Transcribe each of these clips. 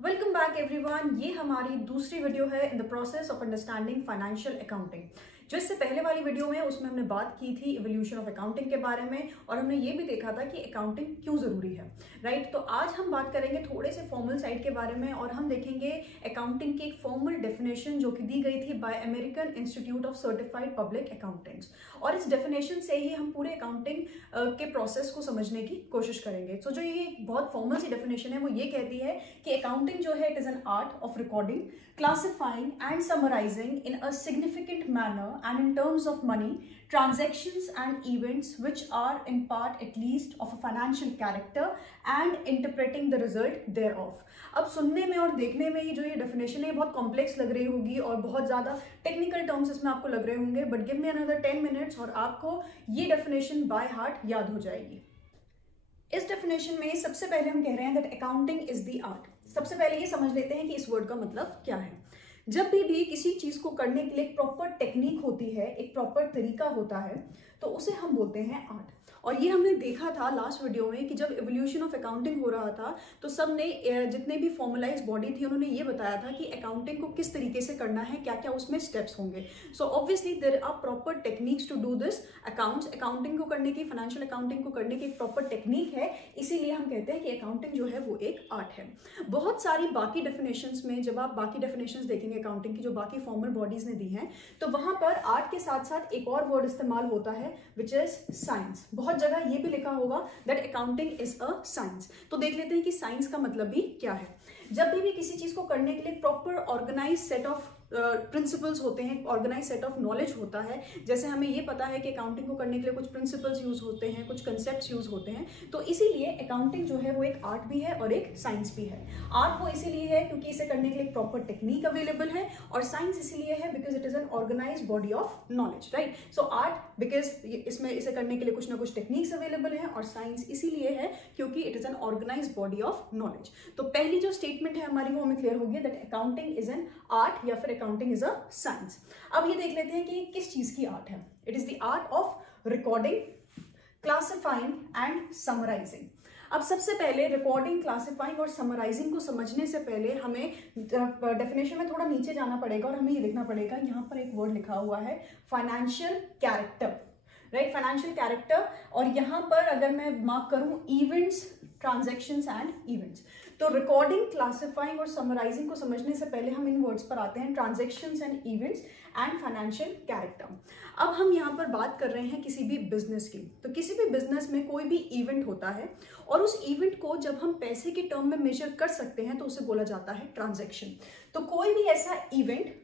Welcome back everyone. ये हमारी दूसरी वीडियो है in the process of understanding financial accounting. जो इससे पहले वाली वीडियो में उसमें हमने बात की थी इवोल्यूशन ऑफ अकाउंटिंग के बारे में और हमने ये भी देखा था कि अकाउंटिंग क्यों ज़रूरी है, राइट। तो आज हम बात करेंगे थोड़े से फॉर्मल साइड के बारे में और हम देखेंगे अकाउंटिंग की एक फॉर्मल डेफिनेशन जो कि दी गई थी bye American Institute of Certified Public Accountants. और इस डेफिनेशन से ही हम पूरे अकाउंटिंग के प्रोसेस को समझने की कोशिश करेंगे। तो जो ये बहुत फॉर्मल सी डेफिनेशन है वो ये कहती है कि अकाउंटिंग जो है it is an art of recording, classifying and summarising in a significant manner and in terms of money, transactions and events which are in part at least of a financial character and interpreting the result thereof। अब सुनने में और देखने में ही जो ये definition है बहुत कॉम्प्लेक्स लग रही होगी और बहुत ज़्यादा टेक्निकल टर्म्स इसमें आपको लग रहे होंगे, but give me another 10 minutes और आपको ये डेफिनेशन बाय हार्ट याद हो जाएगी। इस डेफिनेशन में सबसे पहले हम कह रहे हैं that accounting is the art. सबसे पहले ये समझ लेते हैं कि इस वर्ड का मतलब क्या है। जब भी किसी चीज को करने के लिए एक प्रॉपर टेक्निक होती है, एक प्रॉपर तरीका होता है, तो उसे हम बोलते हैं आर्ट। और ये हमने देखा था लास्ट वीडियो में कि जब इवोल्यूशन ऑफ अकाउंटिंग हो रहा था तो सब ने जितने भी फॉर्मलाइज बॉडी थी उन्होंने ये बताया था कि अकाउंटिंग को किस तरीके से करना है, क्या क्या उसमें स्टेप्स होंगे। So obviously there are proper techniques to do this. Accounting को करने की, फाइनेंशियल अकाउंटिंग को करने की एक प्रॉपर टेक्निक है, इसीलिए हम कहते हैं कि अकाउंटिंग जो है वो एक आर्ट है। बहुत सारी बाकी डेफिनेशंस में जब आप बाकी डेफिनेशंस देखेंगे अकाउंटिंग की जो बाकी फॉर्मल बॉडीज ने दी हैं, तो वहां पर आर्ट के साथ साथ एक और वर्ड इस्तेमाल होता है विच इज साइंस। बहुत जगह ये भी लिखा होगा that accounting is a science. तो देख लेते हैं कि साइंस का मतलब भी क्या है। जब भी किसी चीज को करने के लिए proper organise set of principles होते हैं, ऑर्गेनाइज सेट ऑफ नॉलेज होता है, जैसे हमें ये पता है कि अकाउंटिंग को करने के लिए कुछ प्रिंसिपल्स यूज होते हैं, कुछ कंसेप्ट्स यूज होते हैं, तो इसीलिए अकाउंटिंग जो है वो एक आर्ट भी है और एक साइंस भी है। आर्ट वो इसीलिए है क्योंकि इसे करने के लिए प्रॉपर टेक्निक अवेलेबल है, और साइंस इसीलिए है because it is an organise body of knowledge, right. So art because इसमें इसे करने के लिए कुछ ना कुछ टेक्निक्स अवेलेबल है, और साइंस इसीलिए है क्योंकि it is an organise body of knowledge. तो पहली जो स्टेटमेंट है हमारी वो हमें क्लियर होगी that accounting is an art या फिर अकाउंटिंग इज अ साइंस। अब ये देख लेते हैं कि किस चीज की आर्ट है। It is the art of recording, classifying and summarising. अब सबसे पहले रिकॉर्डिंग, क्लासिफाइंग और समराइजिंग को समझने से पहले हमें डेफिनेशन में थोड़ा नीचे जाना पड़ेगा और हमें ये देखना पड़ेगा, यहाँ पर एक वर्ड लिखा हुआ है financial character, right, financial character. और यहाँ पर अगर मैं मार्क करूं इवेंट्स, ट्रांजैक्शंस एंड इवेंट्स, तो रिकॉर्डिंग, क्लासिफाइंग और समराइजिंग को समझने से पहले हम इन वर्ड्स पर आते हैं, transactions and events and financial character. अब हम यहाँ पर बात कर रहे हैं किसी भी बिजनेस की। तो किसी भी बिजनेस में कोई भी इवेंट होता है और उस इवेंट को जब हम पैसे के टर्म में मेजर कर सकते हैं तो उसे बोला जाता है ट्रांजैक्शन। तो कोई भी ऐसा इवेंट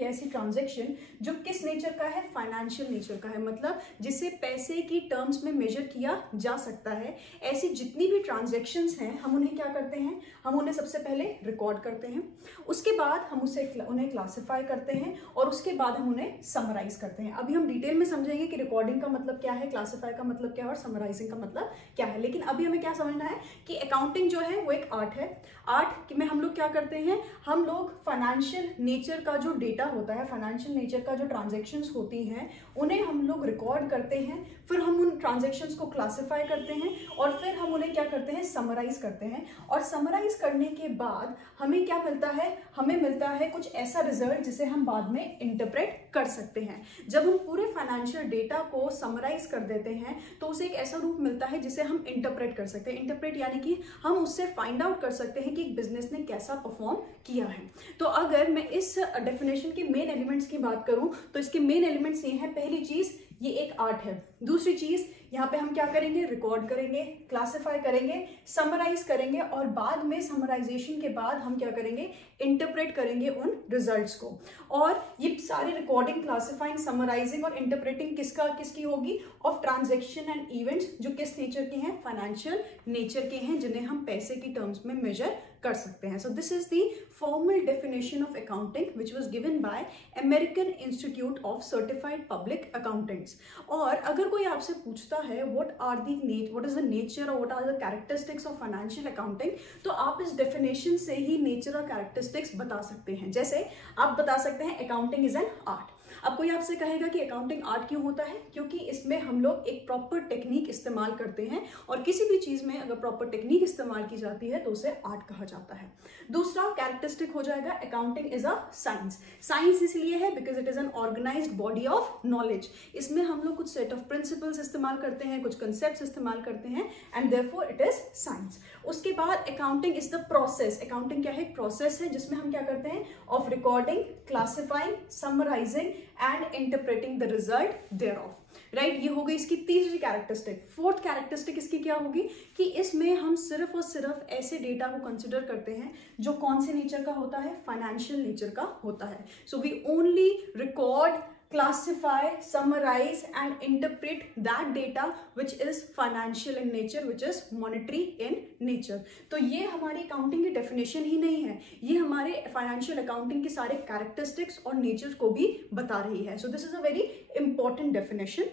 या ऐसी ट्रांजैक्शन जो किस नेचर का है, फाइनेंशियल नेचर का है, मतलब जिसे पैसे की टर्म्स में मेजर किया जा सकता है, ऐसी जितनी भी ट्रांजैक्शंस हैं हम उन्हें क्या करते हैं, हम उन्हें सबसे पहले रिकॉर्ड करते हैं, उसके बाद हम उन्हें क्लासिफाई करते हैं और उसके बाद हम उन्हें समराइज करते हैं। अभी हम डिटेल में समझेंगे कि रिकॉर्डिंग का मतलब क्या है, क्लासिफाई का मतलब क्या है और समराइजिंग का मतलब क्या है, लेकिन अभी हमें क्या समझना है कि अकाउंटिंग जो है वो एक आर्ट है। आर्ट में हम लोग क्या करते हैं, हम लोग फाइनेंशियल नेचर का जो डेटा होता है, फाइनेंशियल नेचर का जो ट्रांजैक्शंस होती हैं उन्हें हम लोग रिकॉर्ड करते हैं, फिर हम उन ट्रांजैक्शंस को क्लासिफाई करते हैं और फिर हम उन्हें क्या करते हैं, समराइज करते हैं। और समराइज करने के बाद हमें क्या मिलता है, हमें मिलता है कुछ ऐसा रिजल्ट जिसे हम बाद में इंटरप्रेट कर सकते हैं। जब हम पूरे फाइनेंशियल डेटा को समराइज कर देते हैं तो उसे एक ऐसा रूप मिलता है जिसे हम इंटरप्रेट कर सकते हैं। इंटरप्रेट यानी कि हम उससे फाइंड आउट कर सकते हैं कि एक बिजनेस ने कैसा परफॉर्म किया है। तो अगर मैं इस डेफिनेशन के मेन एलिमेंट्स की बात करूं तो इसके मेन एलिमेंट्स ये हैं। पहली चीज, ये एक आर्ट है। दूसरी चीज, यहाँ पे हम क्या करेंगे, रिकॉर्ड करेंगे, क्लासिफाई करेंगे, समराइज करेंगे और बाद में समराइजेशन के बाद हम क्या करेंगे, इंटरप्रेट करेंगे उन रिजल्ट्स को। और ये सारी रिकॉर्डिंग, क्लासिफाइंग, समराइजिंग और इंटरप्रेटिंग किसकी होगी, ऑफ ट्रांजैक्शन एंड इवेंट्स जो किस नेचर के हैं, फाइनेंशियल नेचर के हैं, जिन्हें हम पैसे की टर्म्स में मेजर कर सकते हैं। So this is the formal definition of accounting which was given by American Institute of Certified Public Accountants. और अगर कोई आपसे पूछता है व्हाट इज द नेचर और what are the characteristics of financial accounting, तो आप इस डेफिनेशन से ही नेचर और कैरेक्टरिस्टिक्स बता सकते हैं। जैसे आप बता सकते हैं अकाउंटिंग इज एन आर्ट। अब कोई आपसे कहेगा कि अकाउंटिंग आर्ट क्यों होता है, क्योंकि इसमें हम लोग एक प्रॉपर टेक्निक इस्तेमाल करते हैं और किसी भी चीज में अगर प्रॉपर टेक्निक इस्तेमाल की जाती है तो उसे आर्ट कहा जाता है। दूसरा कैरेक्टरिस्टिक हो जाएगा accounting is a science. Science इसलिए है because it is an organised body of knowledge. इसमें हम लोग कुछ सेट ऑफ प्रिंसिपल्स इस्तेमाल करते हैं, कुछ कंसेप्ट्स इस्तेमाल करते हैं and therefore it is science. उसके बाद accounting is the process. Accounting क्या है? एक प्रोसेस है जिसमें हम क्या करते हैं? Of recording, classifying, summarising and interpreting the result thereof. Right, ये हो गई इसकी तीसरी कैरेक्टरिस्टिक। फोर्थ कैरेक्टरिस्टिक इसकी क्या होगी कि इसमें हम सिर्फ और सिर्फ ऐसे डेटा को कंसिडर करते हैं जो कौन से नेचर का होता है? फाइनेंशियल नेचर का होता है। So we only record, classify, summarize and interpret that data which is financial in nature, which is monetary in nature। तो ये हमारी अकाउंटिंग की डेफिनेशन ही नहीं है, ये हमारे फाइनेंशियल अकाउंटिंग के सारे कैरेक्टरिस्टिक्स और नेचर को भी बता रही है। सो this is a very important definition.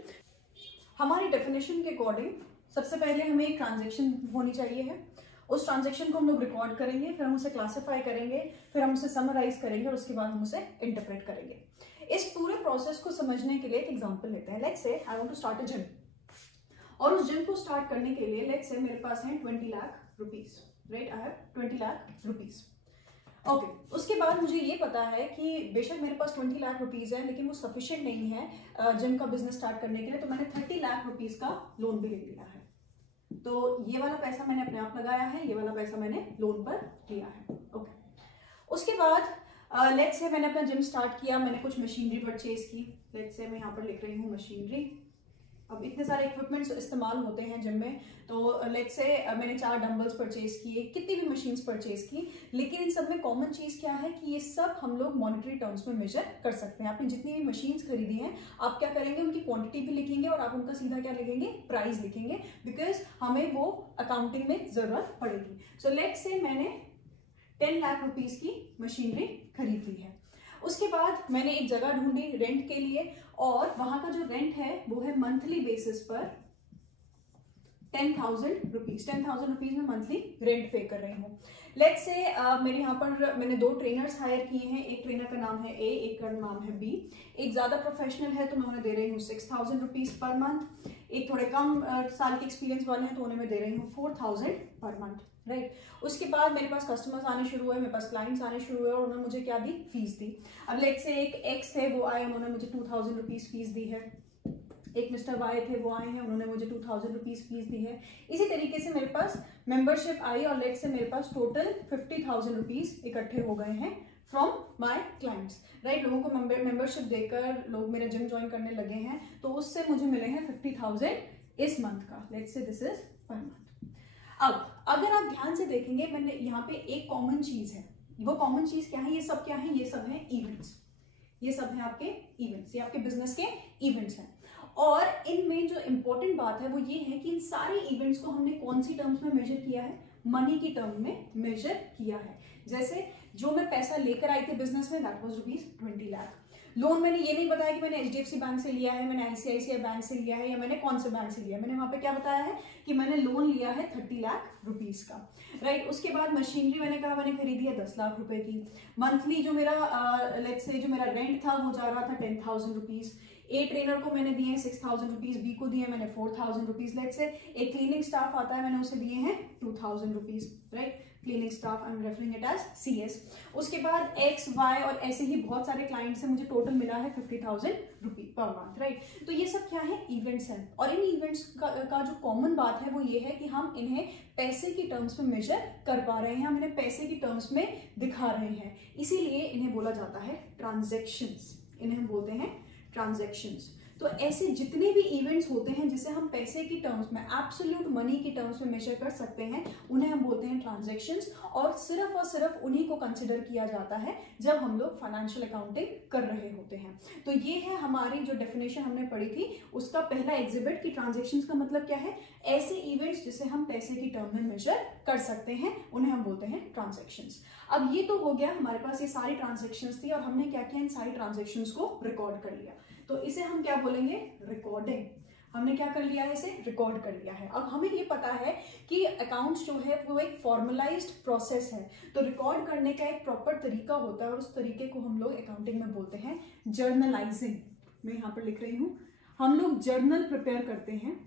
हमारी डेफिनेशन के अकॉर्डिंग सबसे पहले हमें एक ट्रांजेक्शन होनी चाहिए है। उस ट्रांजेक्शन को हम लोग रिकॉर्ड करेंगे, फिर हम उसे क्लासीफाई करेंगे, फिर हम उसे समराइज करेंगे और उसके बाद हम उसे इंटरप्रेट करेंगे। इस पूरे प्रोसेस को समझने के लिए एक एग्जांपल लेते हैं। Let's say I want to start a gym, और उस जिम को स्टार्ट करने के लिए लेट्स से मेरे पास है 20 lakh rupees. Right, I have 20 lakh rupees. Okay, उसके बाद मुझे ये पता है कि बेशक मेरे पास 20 लाख रुपीज है लेकिन वो सफिशिएंट नहीं है जिम का बिजनेस स्टार्ट करने के लिए, तो मैंने 30 लाख रुपीज का लोन भी ले लिया है। तो ये वाला पैसा मैंने अपने आप लगाया है, ये वाला पैसा मैंने लोन पर लिया है। ओके, उसके बाद लेट्स से मैंने अपना जिम स्टार्ट किया, मैंने कुछ मशीनरी परचेज की। लेट्स से मैं यहाँ पर लिख रही हूँ मशीनरी। अब इतने सारे इक्विपमेंट्स इस्तेमाल होते हैं जिम में, तो लेट्स से मैंने 4 डंबल्स परचेज किए, कितनी भी मशीन्स परचेज की, लेकिन इन सब में कॉमन चीज क्या है कि ये सब हम लोग मॉनेटरी टर्म्स में मेजर कर सकते हैं। आपने जितनी भी मशीन्स खरीदी हैं, आप क्या करेंगे? उनकी क्वांटिटी भी लिखेंगे और आप उनका सीधा क्या लिखेंगे? प्राइस लिखेंगे, बिकॉज हमें वो अकाउंटिंग में जरूरत पड़ेगी। सो लेट्स से मैंने 10 लाख रुपीज की मशीनरी खरीद ली है। उसके बाद मैंने एक जगह ढूंढी रेंट के लिए, और वहां का जो रेंट है वो है मंथली बेसिस पर 10,000 रुपीज। 10,000 रुपीज में मंथली रेंट पे कर रही हूँ। लेट्स से मेरे यहाँ पर मैंने 2 ट्रेनर्स हायर किए हैं। एक ट्रेनर का नाम है ए, एक का नाम है बी। एक ज्यादा प्रोफेशनल है तो मैं उन्हें दे रही हूँ 6,000 रुपीज पर मंथ। एक थोड़े कम साल के एक्सपीरियंस वाले हैं तो उन्हें मैं दे रही हूँ 4,000 पर मंथ। राइट, उसके बाद मेरे पास कस्टमर्स आने शुरू हुए, मेरे पास क्लाइंट्स आने शुरू हुए और उन्होंने मुझे क्या दी? फीस दी। अब लेट्स से एक एक्स थे, वो आए, उन्होंने मुझे 2,000 रुपीज फीस दी है। एक मिस्टर वाई थे, वो आए हैं, उन्होंने मुझे 2,000 रुपीज फीस दी है। इसी तरीके से मेरे पास मेंबरशिप आई और लेट्स से मेरे पास टोटल 50,000 रुपीज इकट्ठे हो गए हैं फ्रॉम माय क्लाइंट्स। राइट, लोगों को मेंबरशिप देकर लोग मेरा जिम ज्वाइन करने लगे हैं, तो उससे मुझे मिले हैं 50,000 इस मंथ का। Let's say this is per month. अब अगर आप ध्यान से देखेंगे, मैंने यहाँ पे एक कॉमन चीज है। वो कॉमन चीज क्या है? ये सब क्या है? ये सब है इवेंट्स। ये सब है आपके इवेंट्स, ये आपके बिजनेस के इवेंट्स हैं। और इनमें जो इंपॉर्टेंट बात है वो ये है कि इन सारे इवेंट्स को हमने कौन सी टर्म्स में मेजर किया है? मनी की टर्म में मेजर किया है। जैसे जो मैं पैसा लेकर आई थी बिजनेस में, that was rupees 20 lakh. Loan मैंने ये नहीं बताया कि मैंने HDFC बैंक से लिया है, मैंने ICICI बैंक से लिया है, या मैंने कौन से बैंक से लिया है। मैंने वहां पे क्या बताया है कि मैंने लोन लिया है 30 लाख रुपीज का। राइट, उसके बाद मशीनरी मैंने कहा मैंने खरीदी है 10 लाख रुपए की। मंथली जो मेरा लेट्स से जो मेरा रेंट था वो जा रहा था 10,000 रुपीज। ए ट्रेनर को मैंने दिए 6,000 रुपीज, बी को दिए मैंने 4,000 रुपीज। लेट्स से एक क्लीनिंग स्टाफ आता है, मैंने उसे दिए हैं 2,000 rupees. Right, cleaning staff, I am referring it as CS। उसके बाद X, Y और ऐसे ही बहुत सारे क्लाइंट्स हैं, मुझे टोटल मिला है 50,000 रुपीज पर मंथ। राइट, तो ये सब क्या है? इवेंट्स हैं। और इन इवेंट्स का जो कॉमन बात है वो ये है कि हम इन्हें पैसे की टर्म्स में मेजर कर पा रहे हैं, हम इन्हें पैसे की टर्म्स में दिखा रहे हैं, इसीलिए इन्हें बोला जाता है ट्रांजेक्शन्स। इन्हें हम बोलते हैं ट्रांजेक्शन्स। तो ऐसे जितने भी इवेंट्स होते हैं जिसे हम पैसे की टर्म्स में, एब्सोल्यूट मनी की टर्म्स में मेजर कर सकते हैं, उन्हें हम बोलते हैं ट्रांजैक्शंस। और सिर्फ उन्हीं को कंसिडर किया जाता है जब हम लोग फाइनेंशियल अकाउंटिंग कर रहे होते हैं। तो ये है हमारी जो डेफिनेशन हमने पढ़ी थी उसका पहला एग्जिबिट, कि ट्रांजैक्शंस का मतलब क्या है? ऐसे इवेंट्स जिसे हम पैसे की टर्म में मेजर कर सकते हैं, उन्हें हम बोलते हैं ट्रांजैक्शंस। अब ये तो हो गया, हमारे पास ये सारी ट्रांजैक्शंस थी और हमने क्या किया? इन सारी ट्रांजैक्शंस को रिकॉर्ड कर लिया। तो इसे हम क्या बोलेंगे? रिकॉर्डिंग। हमने क्या कर लिया है? इसे रिकॉर्ड कर लिया है। अब हमें ये पता है कि अकाउंट्स जो है वो एक फॉर्मलाइज्ड प्रोसेस है, तो रिकॉर्ड करने का एक प्रॉपर तरीका होता है और उस तरीके को हम लोग अकाउंटिंग में बोलते हैं जर्नलाइजिंग। मैं यहाँ पर लिख रही हूँ, हम लोग जर्नल प्रिपेयर करते हैं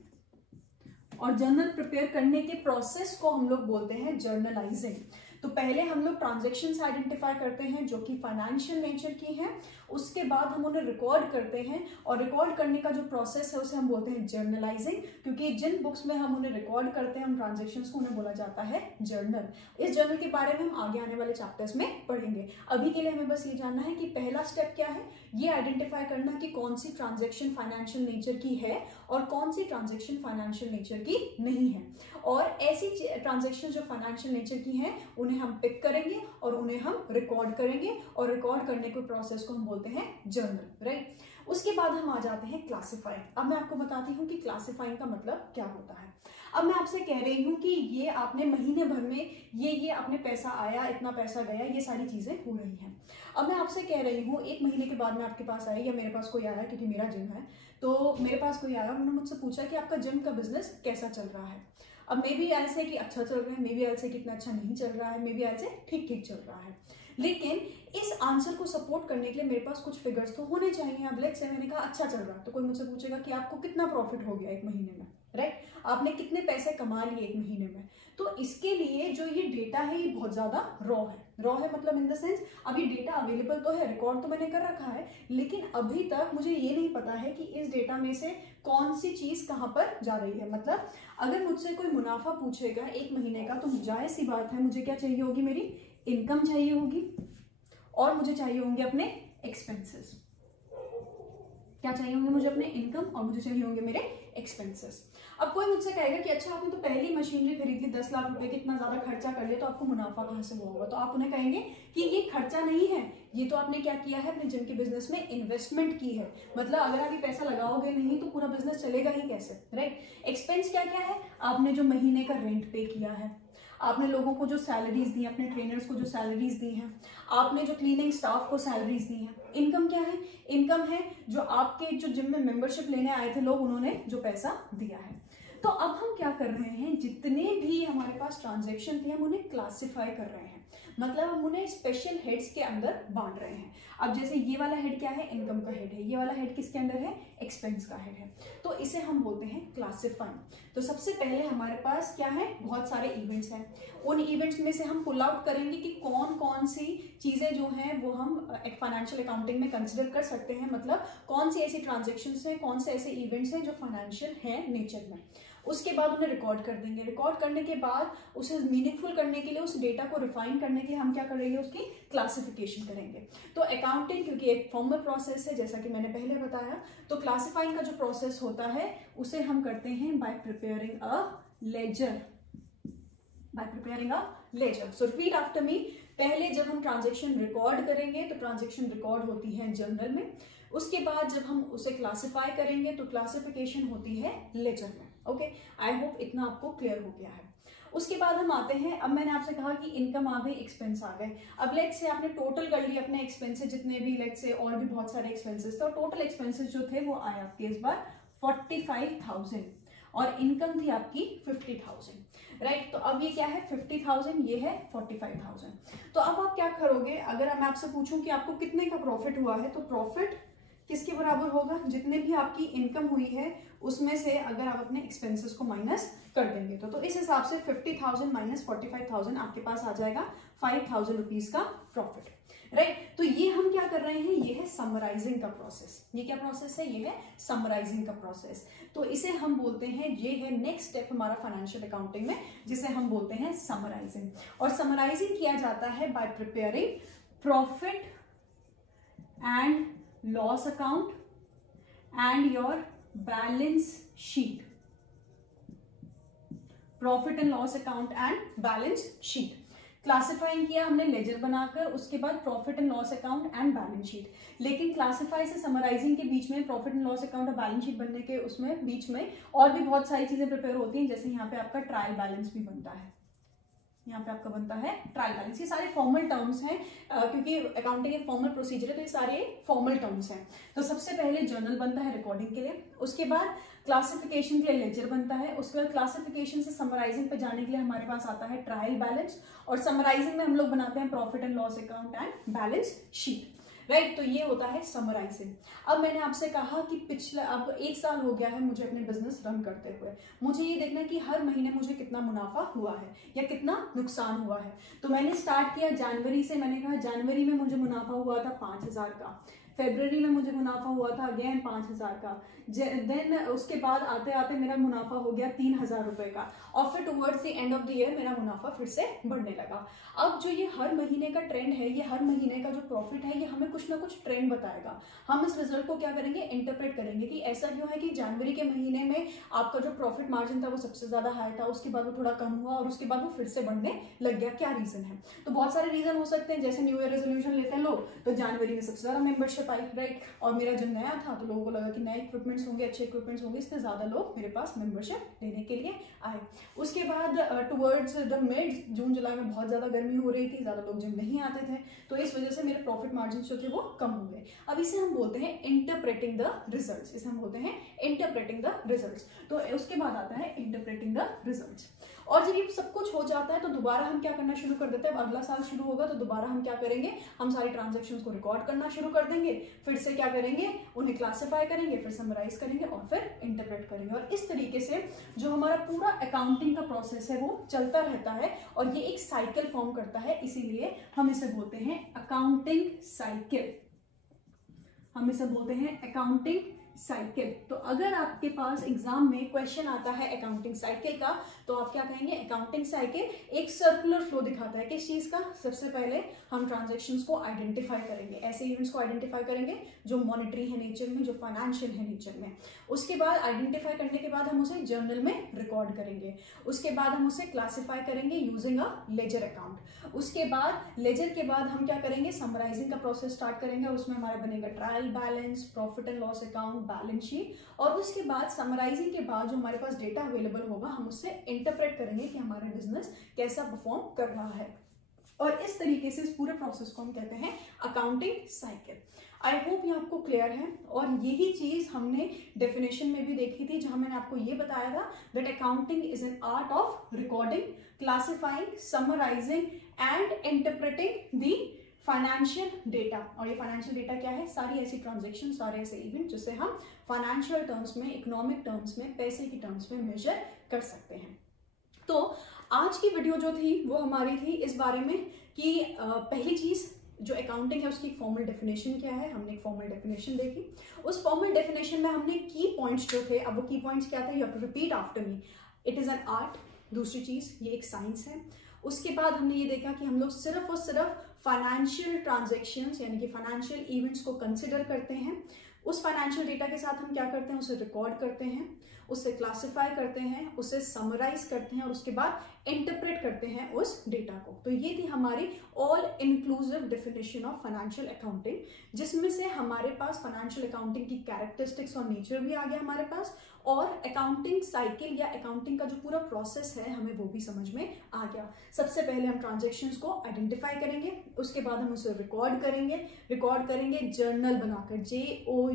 और जर्नल प्रिपेयर करने के प्रोसेस को हम लोग बोलते हैं जर्नलाइजिंग। तो पहले हम लोग ट्रांजैक्शंस आइडेंटिफाई करते हैं जो कि फाइनेंशियल नेचर की हैं, उसके बाद हम उन्हें रिकॉर्ड करते हैं और रिकॉर्ड करने का जो प्रोसेस है उसे हम बोलते हैं जर्नलाइजिंग, क्योंकि जिन बुक्स में हम उन्हें रिकॉर्ड करते हैं उन ट्रांजैक्शंस को उन्हें बोला जाता है जर्नल। इस जर्नल के बारे में हम आगे आने वाले चैप्टर्स में पढ़ेंगे। अभी के लिए हमें बस ये जानना है कि पहला स्टेप क्या है, ये आइडेंटिफाई करना कि कौन सी ट्रांजैक्शन फाइनेंशियल नेचर की है और कौन सी ट्रांजैक्शन फाइनेंशियल नेचर की नहीं है। और ऐसी ट्रांजैक्शन जो फाइनेंशियल नेचर की हैं उन्हें हम पिक करेंगे और उन्हें हम रिकॉर्ड करेंगे और रिकॉर्ड करने के प्रोसेस को हम बोलते हैं जर्नल, राइट। उसके बाद हम आ जाते हैं क्लासिफाइंग। अब मैं आपको बताती हूँ कि क्लासिफाइंग का मतलब क्या होता है। अब मैं आपसे कह रही हूँ कि ये आपने महीने भर में ये आपने पैसा आया, इतना पैसा गया, ये सारी चीजें हो रही हैं। अब मैं आपसे कह रही हूँ एक महीने के बाद में आपके पास आई या मेरे पास कोई आया, क्योंकि मेरा जिम है तो मेरे पास कोई आया, उन्होंने मुझसे पूछा कि आपका जिम का बिजनेस कैसा चल रहा है। अब मे बी ऐसे कि अच्छा चल रहा है, मे बी ऐसे कि इतना अच्छा नहीं चल रहा है, मे बी ऐसे ठीक ठीक चल रहा है। लेकिन इस आंसर को सपोर्ट करने के लिए मेरे पास कुछ फिगर्स तो होने चाहिए। अब लेट्स से मैंने कहा अच्छा चल रहा है, तो कोई मुझसे पूछेगा कि आपको कितना प्रॉफिट हो गया एक महीने में, राइट, आपने कितने पैसे कमा लिए एक महीने में। तो इसके लिए जो ये डेटा है ये बहुत ज्यादा रॉ है। रॉ है मतलब इन द सेंस अभी डेटा अवेलेबल तो है, रिकॉर्ड तो मैंने कर रखा है, लेकिन अभी तक मुझे ये नहीं पता है कि इस डेटा में से कौन सी चीज कहाँ पर जा रही है। मतलब अगर मुझसे कोई मुनाफा पूछेगा एक महीने का, तो जाहिर सी बात है मुझे क्या चाहिए होगी, मेरी इनकम चाहिए होगी और मुझे चाहिए होंगे अपने एक्सपेंसेस। क्या चाहिए होंगे मुझे, अपने इनकम और मुझे चाहिए होंगे मेरे एक्सपेंसेस। अब कोई मुझसे कहेगा कि अच्छा आपने तो पहली मशीनरी खरीद ली 10 लाख रुपए की, इतना ज्यादा खर्चा कर लिया, तो आपको मुनाफा कहाँ से हुआ होगा। तो आप उन्हें कहेंगे कि ये खर्चा नहीं है, ये तो आपने क्या किया है, अपने जिम के बिजनेस में इन्वेस्टमेंट की है। मतलब अगर आप ये पैसा लगाओगे नहीं तो पूरा बिजनेस चलेगा ही कैसे, राइट। एक्सपेंस क्या क्या है, आपने जो महीने का रेंट पे किया है, आपने लोगों को जो सैलरीज दी, अपने ट्रेनर्स को जो सैलरीज दी हैं, आपने जो क्लीनिंग स्टाफ को सैलरीज दी हैं। इनकम क्या है, इनकम है जो आपके जो जिम में मेंबरशिप लेने आए थे लोग, उन्होंने जो पैसा दिया है। तो अब हम क्या कर रहे हैं, जितने भी हमारे पास ट्रांजैक्शन थे हम उन्हें क्लासिफाई कर रहे हैं, मतलब हम उन्हें स्पेशल हेड्स के अंदर बांट रहे हैं। अब जैसे ये वाला हेड क्या है, इनकम का हेड है, ये वाला हेड किसके अंदर है, एक्सपेंस का हेड है, तो इसे हम बोलते हैं क्लासिफाइंग। तो सबसे पहले हमारे पास क्या है, बहुत सारे इवेंट्स हैं, उन इवेंट्स में से हम पुल आउट करेंगे कि कौन कौन सी चीजें जो हैं वो हम एक फाइनेंशियल अकाउंटिंग में कंसिडर कर सकते हैं, मतलब कौन सी ऐसी ट्रांजेक्शन्स हैं, कौन से ऐसे इवेंट्स हैं जो फाइनेंशियल हैं नेचर में। उसके बाद उन्हें रिकॉर्ड कर देंगे। रिकॉर्ड करने के बाद उसे मीनिंगफुल करने के लिए, उस डेटा को रिफाइन करने के लिए हम क्या करेंगे, उसकी क्लासिफिकेशन करेंगे। तो अकाउंटिंग क्योंकि एक फॉर्मल प्रोसेस है, जैसा कि मैंने पहले बताया, तो क्लासिफाइंग का जो प्रोसेस होता है उसे हम करते हैं by preparing a ledger. By preparing a ledger. So repeat after me. पहले जब हम ट्रांजेक्शन रिकॉर्ड करेंगे तो ट्रांजेक्शन रिकॉर्ड होती है जर्नल में। उसके बाद जब हम उसे क्लासिफाई करेंगे तो क्लासिफिकेशन होती है लेजर में। ओके, आई होप इतना आपको क्लियर हो गया है। उसके बाद हम आते हैं, अब मैंने आपसे कहा कि इनकम आ गई, एक्सपेंस आ गए। अब लेट्स से आपने टोटल कर लिए अपने एक्सपेंसेस जितने भी, लेट्स से और भी बहुत सारे एक्सपेंसेस थे, और टोटल एक्सपेंसेस जो थे वो आए आपके इस बार 45,000 और इनकम थी आपकी 50,000, राइट। तो अब ये क्या है, 50,000, ये है 45,000। तो अब आप क्या करोगे, अगर मैं आपसे पूछूं कि आपको कितने का प्रॉफिट हुआ है, तो प्रॉफिट किसके बराबर होगा, जितने भी आपकी इनकम हुई है उसमें से अगर आप अपने एक्सपेंसेस को माइनस कर देंगे तो इस हिसाब से 50,000 माइनस 45,000 आपके पास आ जाएगा 5,000 रुपीज का प्रॉफिट, राइट। तो ये हम क्या कर रहे हैं, ये है समराइजिंग का प्रोसेस। ये क्या प्रोसेस है, ये है समराइजिंग का प्रोसेस। तो इसे हम बोलते हैं, ये है नेक्स्ट स्टेप हमारा फाइनेंशियल अकाउंटिंग में, जिसे हम बोलते हैं समराइजिंग। और समराइजिंग किया जाता है bye preparing profit and loss account and your balance sheet. Profit and loss account and balance sheet classifying किया हमने लेजर बनाकर, उसके बाद profit and loss account and balance sheet. लेकिन क्लासिफाई से समराइजिंग के बीच में, प्रॉफिट एंड लॉस अकाउंट और बैलेंस शीट बनने के उसमें बीच में और भी बहुत सारी चीजें प्रिपेयर होती हैं, जैसे यहाँ पे आपका ट्रायल बैलेंस भी बनता है, यहाँ पे आपका बनता है ट्रायल बैलेंस। ये सारे फॉर्मल टर्म्स हैं, क्योंकि अकाउंटिंग एक फॉर्मल प्रोसीजर है तो ये सारे फॉर्मल टर्म्स हैं। तो सबसे पहले जर्नल बनता है रिकॉर्डिंग के लिए, उसके बाद क्लासिफिकेशन के लिए लेजर बनता है, उसके बाद क्लासिफिकेशन से समराइजिंग पे जाने के लिए हमारे पास आता है ट्रायल बैलेंस, और समराइजिंग में हम लोग बनाते हैं profit and loss account and balance sheet, right. तो ये होता है समराइजिंग। अब मैंने आपसे कहा कि पिछला अब 1 साल हो गया है मुझे अपने बिजनेस रन करते हुए, मुझे ये देखना है कि हर महीने मुझे कितना मुनाफा हुआ है या कितना नुकसान हुआ है। तो मैंने स्टार्ट किया जनवरी से। मैंने कहा जनवरी में मुझे मुनाफा हुआ था 5,000 का, फरवरी में मुझे मुनाफा हुआ था अगेन 5,000 का, देन उसके बाद आते आते मेरा मुनाफा हो गया 3,000 रुपए का, और फिर towards the end of the year मेरा मुनाफा फिर से बढ़ने लगा। अब जो ये हर महीने का ट्रेंड है, ये हर महीने का जो प्रॉफिट है, ये हमें कुछ ना कुछ ट्रेंड बताएगा। हम इस रिजल्ट को क्या करेंगे, इंटरप्रेट करेंगे कि ऐसा क्यों है कि जनवरी के महीने में आपका जो प्रॉफिट मार्जिन था वो सबसे ज्यादा हाई था, उसके बाद वो थोड़ा कम हुआ और उसके बाद वो फिर से बढ़ने लग गया, क्या रीजन है। तो बहुत सारे रीजन हो सकते हैं, जैसे न्यू ईयर रेजोल्यूशन लेते हैं लोग, तो जनवरी में सबसे ज्यादा मेंबरशिप आई, राइट, और मेरा जब नया था तो लोगों को लगा कि नए इक्विपमेंट्स होंगे, अच्छे इक्विपमेंट्स होंगे, इससे ज्यादा लोग मेरे पास मेंबरशिप लेने के लिए आए। उसके बाद टुवर्ड्स द मिड जून जुलाई में बहुत ज्यादा गर्मी हो रही थी, ज्यादा लोग जिम नहीं आते थे, तो इस वजह से मेरे प्रॉफिट मार्जिन जो थे वो कम हो गए। अब इसे हम बोलते हैं इंटरप्रेटिंग द रिजल्ट्स, इसे हम बोलते हैं इंटरप्रेटिंग द रिजल्ट्स। तो उसके बाद आता है इंटरप्रेटिंग द रिजल्ट्स। और जब ये सब कुछ हो जाता है तो दोबारा हम क्या करना शुरू कर देते हैं, अगला साल शुरू होगा तो दोबारा हम क्या करेंगे, हम सारी ट्रांजैक्शंस को रिकॉर्ड करना शुरू कर देंगे, फिर से क्या करेंगे, उन्हें क्लासिफाई करेंगे, फिर समराइज करेंगे और फिर इंटरप्रेट करेंगे। और इस तरीके से जो हमारा पूरा अकाउंटिंग का प्रोसेस है वो चलता रहता है और ये एक साइकिल फॉर्म करता है, इसीलिए हम इसे बोलते हैं अकाउंटिंग साइकिल। हम इसे बोलते हैं अकाउंटिंग साइकिल। तो अगर आपके पास एग्जाम में क्वेश्चन आता है अकाउंटिंग साइकिल का, तो आप क्या कहेंगे, अकाउंटिंग साइकिल एक सर्कुलर फ्लो दिखाता है। किस चीज का, सबसे पहले हम ट्रांजैक्शंस को आइडेंटिफाई करेंगे, ऐसे इवेंट्स को आइडेंटिफाई करेंगे जो मॉनेटरी है नेचर में, जो फाइनेंशियल है नेचर में। उसके बाद आइडेंटिफाई करने के बाद हम उसे जर्नल में रिकॉर्ड करेंगे। उसके बाद हम उसे क्लासिफाई करेंगे यूजिंग अ लेजर अकाउंट। उसके बाद लेजर के बाद हम क्या करेंगे, समराइजिंग का प्रोसेस स्टार्ट करेंगे। उसमें हमारा बनेगा trial balance, profit and loss account, balance sheet. और उसके बाद समराइजिंग के बाद जो हमारे पास डेटा अवेलेबल होगा, हम उससे इंटरप्रेट करेंगे कि हमारा बिजनेस कैसा परफॉर्म कर रहा है। और इस तरीके से इस पूरे प्रोसेस को हम कहते हैं अकाउंटिंग साइकिल। आई होप ये आपको क्लियर है। और यही चीज हमने डेफिनेशन में भी देखी थी, जहां मैंने आपको ये बताया था that accounting is an art of recording, classifying, summarising and interpreting the financial data. और ये फाइनेंशियल डेटा क्या है, सारी ऐसी ट्रांजैक्शन, सारे ऐसे इवेंट जिसे हम फाइनेंशियल टर्म्स में, इकोनॉमिक टर्म्स में, पैसे की टर्म्स में मेजर कर सकते हैं। तो आज की वीडियो जो थी वो हमारी थी इस बारे में कि पहली चीज जो अकाउंटिंग है उसकी एक फॉर्मल डेफिनेशन क्या है, हमने एक फॉर्मल डेफिनेशन देखी। उस फॉर्मल डेफिनेशन में हमने की पॉइंट्स जो थे, अब वो की पॉइंट्स क्या थे, you have to repeat after me. It is an art, दूसरी चीज ये एक साइंस है। उसके बाद हमने ये देखा कि हम लोग सिर्फ और सिर्फ फाइनेंशियल ट्रांजैक्शंस यानी कि फाइनेंशियल इवेंट्स को कंसिडर करते हैं। उस फाइनेंशियल डेटा के साथ हम क्या करते हैं, उसे रिकॉर्ड करते हैं, उसे क्लासिफाई करते हैं, उसे समराइज करते हैं और उसके बाद इंटरप्रेट करते हैं उस डेटा को। तो ये थी हमारी all inclusive definition of financial accounting, जिसमें से हमारे पास फाइनेंशियल अकाउंटिंग की कैरेक्टरिस्टिक्स और नेचर भी आ गया हमारे पास, और अकाउंटिंग साइकिल या अकाउंटिंग का जो पूरा प्रोसेस है हमें वो भी समझ में आ गया। सबसे पहले हम ट्रांजैक्शंस को आइडेंटिफाई करेंगे, उसके बाद हम उसे रिकॉर्ड करेंगे जर्नल बनाकर,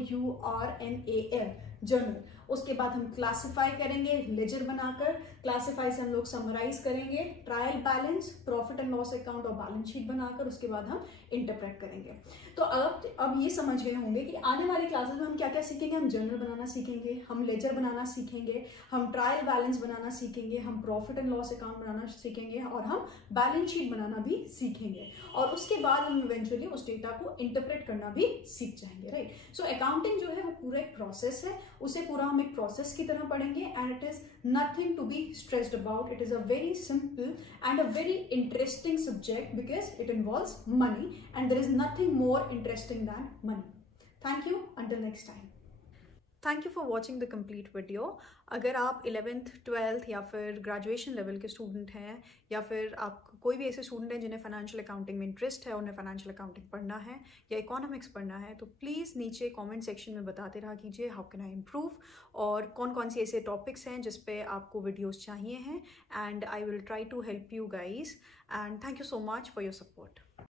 JOURNAL जर्नल। उसके बाद हम क्लासिफाई करेंगे लेजर बनाकर, क्लासिफाई से हम लोग समराइज करेंगे, trial balance, profit and loss account और बैलेंस शीट बनाकर, उसके बाद हम इंटरप्रेट करेंगे। तो अब ये समझ गए होंगे कि आने वाले क्लासेस में हम क्या क्या सीखेंगे। हम जर्नल बनाना सीखेंगे, हम लेजर बनाना सीखेंगे, हम ट्रायल बैलेंस बनाना सीखेंगे, हम प्रॉफिट एंड लॉस अकाउंट बनाना सीखेंगे और हम बैलेंस शीट बनाना भी सीखेंगे। और उसके बाद हम इवेंचुअली उस डेटा को इंटरप्रेट करना भी सीख जाएंगे, राइट। सो अकाउंटिंग जो है वो पूरा एक प्रोसेस है, उसे पूरा हम एक प्रोसेस की तरह पढ़ेंगे and it is nothing to be stressed about. It is a very simple and a very interesting subject because it involves money and there is nothing more interesting than money. Thank you. Until next time. Thank you for watching the complete video. अगर आप 11th 12th या फिर graduation level के student हैं, या फिर आप कोई भी ऐसे स्टूडेंट हैं जिन्हें फाइनेंशियल अकाउंटिंग में इंटरेस्ट है, उन्हें फाइनेंशियल अकाउंटिंग पढ़ना है या इकोनॉमिक्स पढ़ना है, तो प्लीज़ नीचे कमेंट सेक्शन में बताते रहा कीजिए हाउ कैन आई इम्प्रूव, और कौन कौन सी ऐसे टॉपिक्स हैं जिस पे आपको वीडियोज़ चाहिए हैं, and I will try to help you guys, and thank you so much for your support.